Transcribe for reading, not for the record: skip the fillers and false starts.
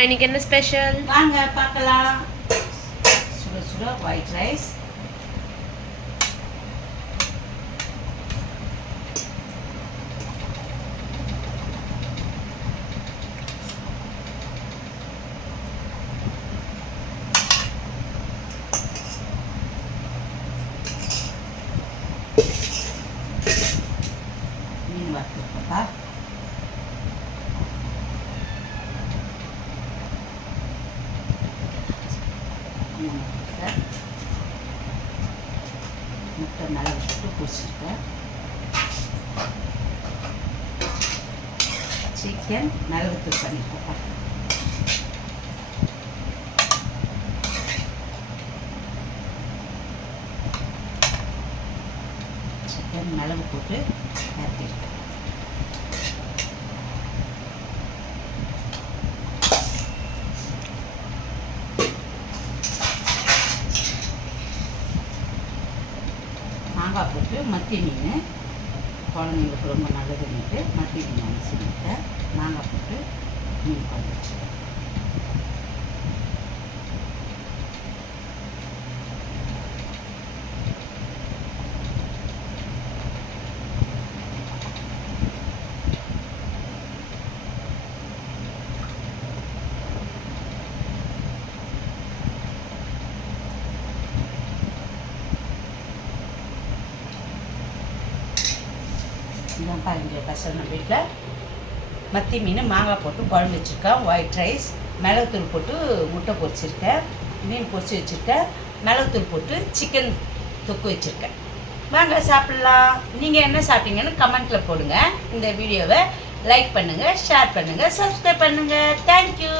இன்னைக்கு என்ன ஸ்பெஷல் வாங்க பார்க்கலாம். சுட சுட ஒயிட் ரைஸ், மீன் வறுத்துப்பா, முட்டை மிளகு போட்டு பொரிச்சிருக்கேன். சிக்கன் மிளகுத்தூள் பண்ணியிருக்கேன்ப்பா. சிக்கன் மிளகு போட்டு இறக்கிருக்கேன். மாங்காய் போட்டு மத்தி மீன் குழந்தைங்களுக்கு ரொம்ப நல்லதுன்னுட்டு மத்தி மீன் அனுப்பிச்சுட்டேன். மாங்காய் போட்டு மீன் குழம்பு வச்சுருக்கேன். இதான்ப்பா இங்கே பசங்க வீட்டில் மத்தி மீன் மாங்காய் போட்டு குழம்பு வச்சுருக்கேன். ஒயிட் ரைஸ், மிளகுத்தூள் போட்டு முட்டை பொரிச்சிருக்கேன், மீன் பொரிச்சு வச்சுருக்கேன், மிளகுத்தூள் போட்டு சிக்கன் தொக்கு வச்சுருக்கேன். வாங்க சாப்பிட்லாம். நீங்கள் என்ன சாப்பிட்டீங்கன்னு கமெண்ட்டில் போடுங்க. இந்த வீடியோவை லைக் பண்ணுங்கள், ஷேர் பண்ணுங்கள், சப்ஸ்கிரைப் பண்ணுங்கள். தேங்க்யூ.